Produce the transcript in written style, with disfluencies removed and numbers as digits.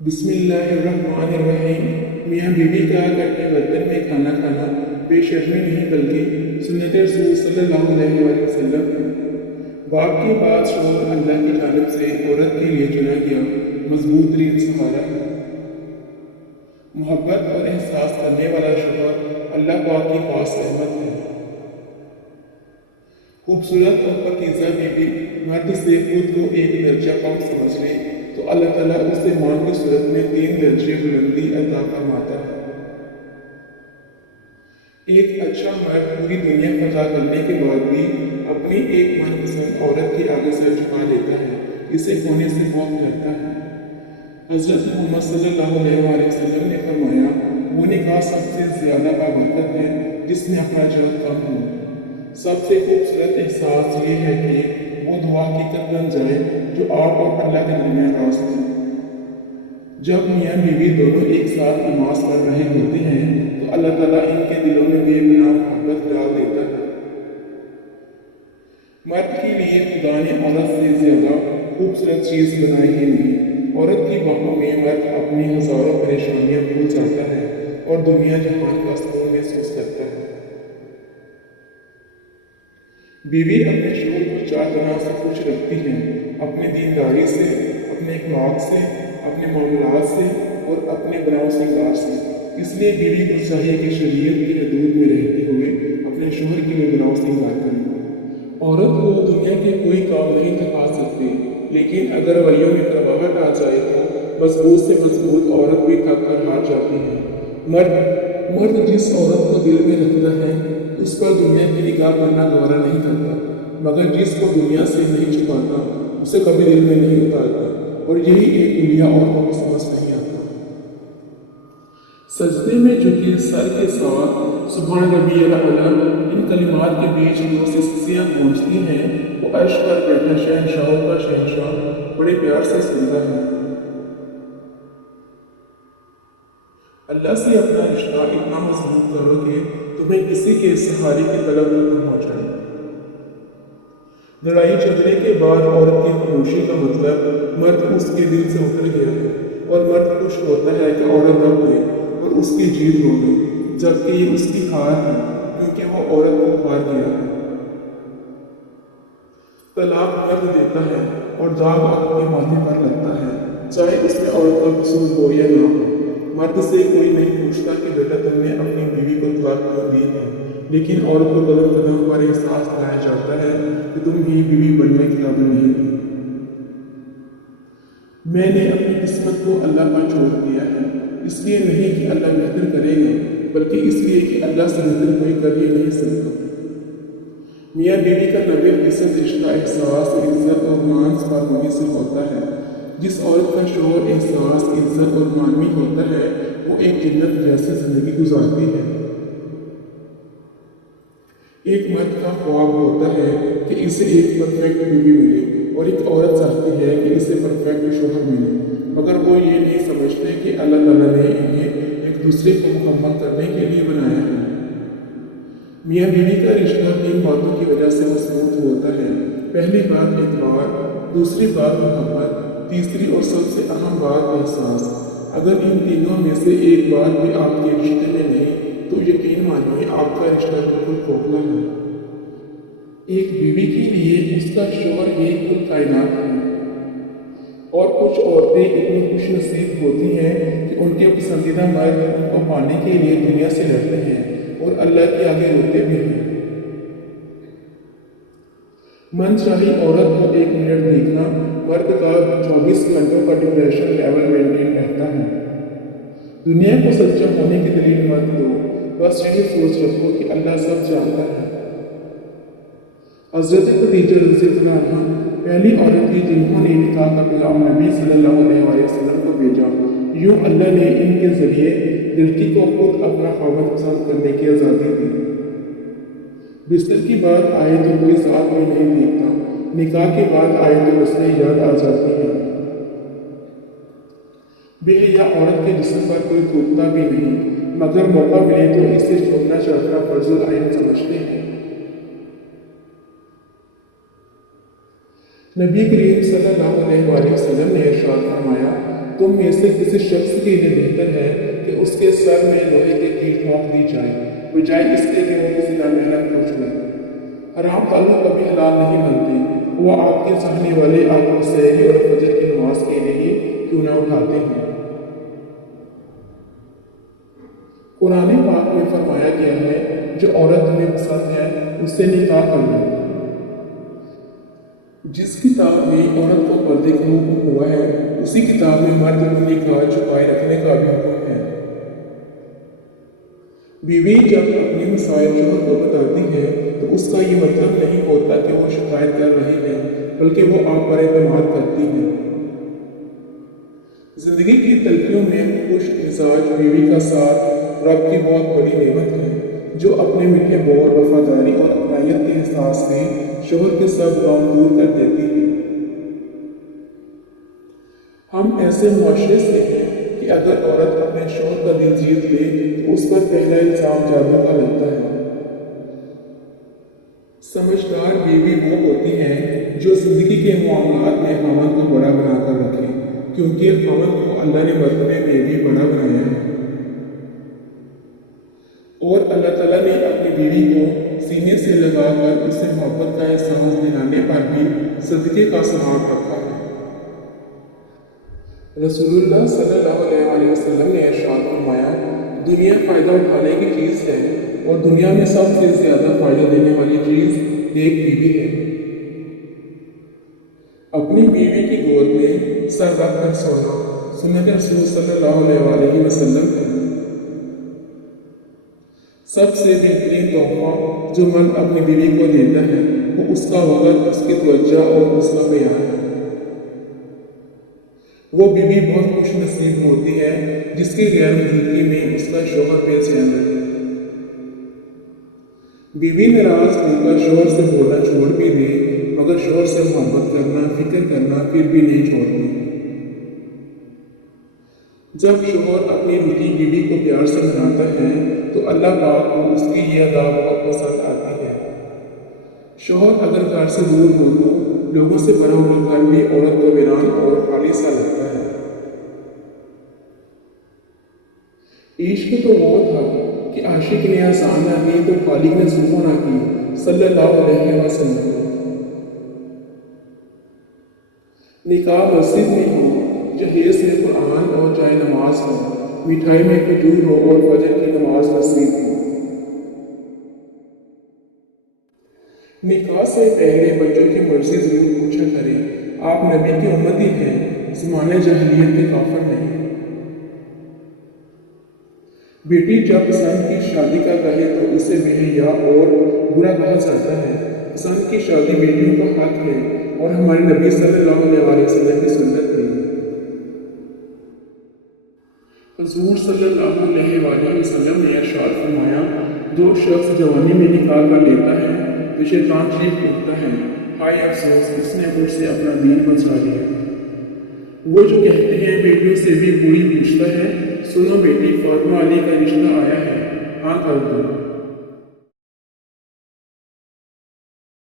بسم اللہ الرحمن الرحیم۔ میاں بیوی کا اکٹھے برتن میں کھانا کھانا بے شرمی نہیں بلکہ سنت رسول صلی اللہ علیہ وسلم ہے۔ باپ کے بعد شوہر اللہ کی جانب سے عورت کے لیے چنا گیا مضبوط ترین سہارا ہے۔ محبت اور احساس کرنے والا شوہر اللہ پاک کی خاص رحمت ہے۔ خوبصورت اور پاکیزہ بیوی مرد سے خود کو ایک درجہ کم سمجھ لے تو اللہ تعالیٰ اس ایمان کی صورت میں 3 درجے بلندی عطا فرماتا ہے۔ ایک اچھا مرد پوری دنیا فتح کرنے کے بعد بھی اپنی ایک من پسند عورت کے آگے سر جھکا لیتا ہے، اسے کھونے سے بہت ڈرتا ہے۔ حضرت محمد صلی اللہ علیہ وسلم نے فرمایا، وہ نکاح سب سے زیادہ بابرکت ہے جس میں اخراجات کم ہوں۔ سب سے خوبصورت احساس یہ ہے کہ وہ دعا حقیقت بن جائے جو آپ اور اللہ کے درمیان راز ہے۔ جب میاں بیوی دونوں ایک ساتھ نماز پڑھ رہے ہوتے ہیں تو اللہ تعالیٰ ان کے دلوں میں بے پناہ محبت ڈال دیتا ہے۔ مرد کے لیے خدا نے عورت سے زیادہ خوبصورت چیز بنائی ہی نہیں۔ عورت کی باہوں میں مرد اپنی ہزاروں پریشانیاں بھول جاتا ہے اور دنیا جہان کا سکون محسوس کرتا ہے۔ بیوی اپنے شوہر کو 4 طرح سے خوش رکھتی ہے، اپنے دینداری سے، اپنے اخلاق سے، اپنے معاملات سے اور اپنے بناؤ سنگار سے۔ اس لیے بیوی کو چاہیے کہ شریعت کی حدود میں رہتے ہوئے اپنے شوہر کے لیے بناؤ سنگار کرے۔ عورت کو دنیا کے کوئی کام نہیں تھکا سکتے، لیکن اگر رویوں میں کڑواہٹ آ جائے تو مضبوط سے مضبوط عورت بھی تھک کر ہار جاتی ہے۔ مرد جس عورت کو دل میں رکھتا ہے اس پر دنیا کی نگاہ کرنا گوارا نہیں کرتا، مگر جس کو دنیا سے نہیں چھپاتا اسے کبھی دل میں نہیں اتارتا، اور یہی ایک دنیا عورتوں کو سمجھ نہیں آتا۔ سجدے میں جھکے سر کے ساتھ سبحان ربی الاعلیٰ، ان کلمات کے بیچ جو سستیاں گونجتی ہیں وہ عرش پر بیٹھا شہنشاہوں کا شہنشاہ بڑے پیار سے سنتا ہے۔ اللہ سے اپنا رشتہ اتنا مضبوط کرو کہ تمہیں کسی کے سہارے کی طلب نہ ہو جائے۔ لڑائی جھگڑے کے بعد عورت کی خاموشی کا مطلب مرد اس کے دل سے اتر گیا ہے، اور مرد خوش ہوتا ہے کہ عورت دب گئی اور اس کی جیت ہو گئی، جبکہ یہ اس کی ہار ہے کیونکہ وہ عورت کو ہار گیا ہے۔ طلاق مرد دیتا ہے اور داغ عورت کے ماتھے پر لگتا ہے، چاہے اس میں عورت کا قصور ہو یا نہ ہو۔ مرد سے کوئی نہیں پوچھتا کہ بیٹا تم نے اپنی بیوی کو طلاق کیوں دی ہے، لیکن عورت کو قدم قدم پر احساس دلایا جاتا ہے کہ تم ہی بیوی بننے کے قابل نہیں تھی۔ میں نے اپنی قسمت کو اللہ پر چھوڑ دیا ہے، اس لیے نہیں کہ اللہ بہتر کرے گا، بلکہ اس لیے کہ اللہ سے بہتر کوئی کر ہی نہیں سکتا۔ میاں بیوی کا 90% رشتہ احساس، عزت اور مان سپارگی سے ہوتا ہے۔ جس عورت کا شوہر احساس، عزت اور مانوی ہوتا ہے وہ ایک جنت جیسی زندگی گزارتی ہے۔ ایک مرد کا خواب ہوتا ہے کہ اسے ایک پرفیکٹ بیوی ملے، اور ایک عورت چاہتی ہے کہ اسے پرفیکٹ شوہر ملے، مگر وہ یہ نہیں سمجھتے کہ اللہ تعالیٰ نے انہیں ایک دوسرے کو مکمل کرنے کے لیے بنایا ہے۔ میاں بیوی کا رشتہ 3 باتوں کی وجہ سے مضبوط ہوتا ہے۔ پہلی بات اعتبار، دوسری بات محبت، تیسری اور سب سے اہم بات احساس۔ اگر ان تینوں میں سے ایک بات بھی آپ کے رشتے میں نہیں تو یقین مانیے آپ کا رشتہ بالکل کھوکھلا ہے۔ ایک بیوی کے لیے اس کا شوہر ایک کل کائنات ہے، اور کچھ عورتیں اتنی خوش نصیب ہوتی ہیں کہ ان کے پسندیدہ مرد ان کو پانے کے لیے دنیا سے لڑتے ہیں اور اللہ کے آگے روتے بھی ہیں۔ من چاہی عورت کو 1 منٹ دیکھنا مرد کا 24 گھنٹوں کا ڈپریشن لیول مینٹین رہتا ہے۔ دنیا کو سچا ہونے کی دلیل مت دو، بس یہی سوچ رکھو کہ اللہ سب جانتا ہے۔ حضرت خدیجہ رضی اللہ عنہا پہلی عورت تھی جنہوں نے نکاح کا پیغام نبی صلی اللہ علیہ وسلم کو بھیجا۔ یوں اللہ نے ان کے ذریعے لڑکی کو خود اپنا خاوند پسند کرنے کی آزادی دی۔ بستر کی بات آئے تو کوئی ذات میں نہیں دیکھتا، نکاح کے بعد آئے تو رسمیں یاد آ جاتی ہیں۔ بے حیا عورت کے جسم پر کوئی تھوکتا بھی نہیں، مگر موقع ملے تو اسے چھوڑنا چاہنا فرض العین سمجھتے ہیں۔ نبی کریم صلی اللہ علیہ وسلم نے ارشاد فرمایا، تم میں سے کسی شخص کے لیے بہتر ہے کہ اس کے سر میں لوہے کی کیل ٹھونک دی جائے بجائے اس کے کہ وہ کسی نامحرم کو چھوئے۔ حرام تعلق کبھی حلال نہیں بنتی، وہ آپ کے چاہنے والے آپ کو سحری اور فجر کی نماز کے لیے کیوں نہ اٹھاتے ہیں۔ قرآن پاک میں فرمایا گیا ہے جو عورت تمہیں پسند ہے اس سے نکاح کر لو۔ جس کتاب میں عورت کو پردے کا حکم ہوا ہے اسی کتاب میں مرد کو نکاح چھپائے رکھنے کا بھی حکم ہے۔ بیوی جب اپنے مسائل شوہر کو بتاتی ہے تو اس کا یہ مطلب نہیں ہوتا کہ وہ شکایت کر رہی ہے، بلکہ وہ آپ پر اعتماد کرتی ہے۔ زندگی کی تلخیوں میں خوش مزاج بیوی کا ساتھ رب کی بہت بڑی نعمت ہے، جو اپنے میٹھے بول، وفاداری اور اپنائیت کے احساس سے شوہر کے سب غم دور کر دیتی ہے۔ ہم ایسے معاشرے سے ہیں کہ اگر عورت اپنے شوہر کا دل جیت لے تو اس پر پہلا الزام جادو کا لگتا ہے۔ سمجھدار بیوی وہ ہوتی ہے جو زندگی کے معاملات میں خاوند کو بڑا بنا کر رکھے، کیونکہ خاوند کو اللہ نے مرتبے میں بھی بڑا بنایا ہے، اور اللہ تعالیٰ نے اپنی بیوی کو سینے سے لگا کر اسے محبت کا احساس دلانے پر بھی صدقے کا ثواب رکھا ہے۔ رسول اللہ صلی اللہ علیہ وسلم نے ارشاد فرمایا، دنیا فائدہ اٹھانے کی چیز ہے اور دنیا میں سب سے زیادہ فائدہ دینے والی چیز ایک بیوی ہے۔ اپنی بیوی کی گود میں سر رکھ کر سونا سنت رسول صلی اللہ علیہ وسلم ہے۔ سب سے بہترین تحفہ جو مرد اپنی بیوی کو دیتا ہے وہ اس کا وقت، اس کی توجہ اور اس کا پیار ہے۔ وہ بیوی بہت خوش نصیب ہوتی ہے جس کی غیر موجودگی میں اس کا شوہر بے چین رہے۔ بیوی ناراض ہو کر شوہر سے بولنا چھوڑ بھی دے مگر شوہر سے محبت کرنا، فکر کرنا پھر بھی نہیں چھوڑتی۔ جب شوہر اپنی روٹی بیوی کو پیار سے بناتا ہے تو اللہ پاک کو اس کی یہ ادا بہت پسند آتی ہے۔ شوہر اگر گھر سے دور ہو تو لوگوں سے بھرا ہوا گھر بھی عورت کو ویران اور خالی سا لگتا ہے۔ عشق تو وہ تھا کہ عاشق نے اذان نہ کی تو خالق نے صبح نہ کی صلی اللہ علیہ وسلم۔ نکاح مسجد میں ہو، جہیز میں قرآن اور جائے نماز ہو، مٹھائی میں کھجور ہو اور فجر کی نماز نصیب ہو۔ نکاح سے پہلے بچوں کی مرضی ضرور پوچھا کریں، آپ نبی کی امتی ہیں، زمانے جاہلیت کے کافر نہیں۔ بیٹی جب پسند کی شادی کا کہے تو اسے بے حیا اور برا کہا جاتا ہے۔ پسند کی شادی بیٹیوں کا حق ہے اور ہمارے نبی صلی اللہ علیہ وسلم کی سنت ہے۔ حضور صلی اللہ علیہ وسلم نے ارشاد فرمایا، جو شخص جوانی میں نکاح کر لیتا ہے تو شیطان چیخ اٹھتا ہے، ہائے افسوس، اس نے مجھ سے اپنا دین بچا لیا۔ وہ جو کہتے ہیں بیٹیوں سے بھی بوڑھی پوچھتا ہے، سنو بیٹی، فاطمہ علی کا رشتہ آیا ہے، ہاں کر دو۔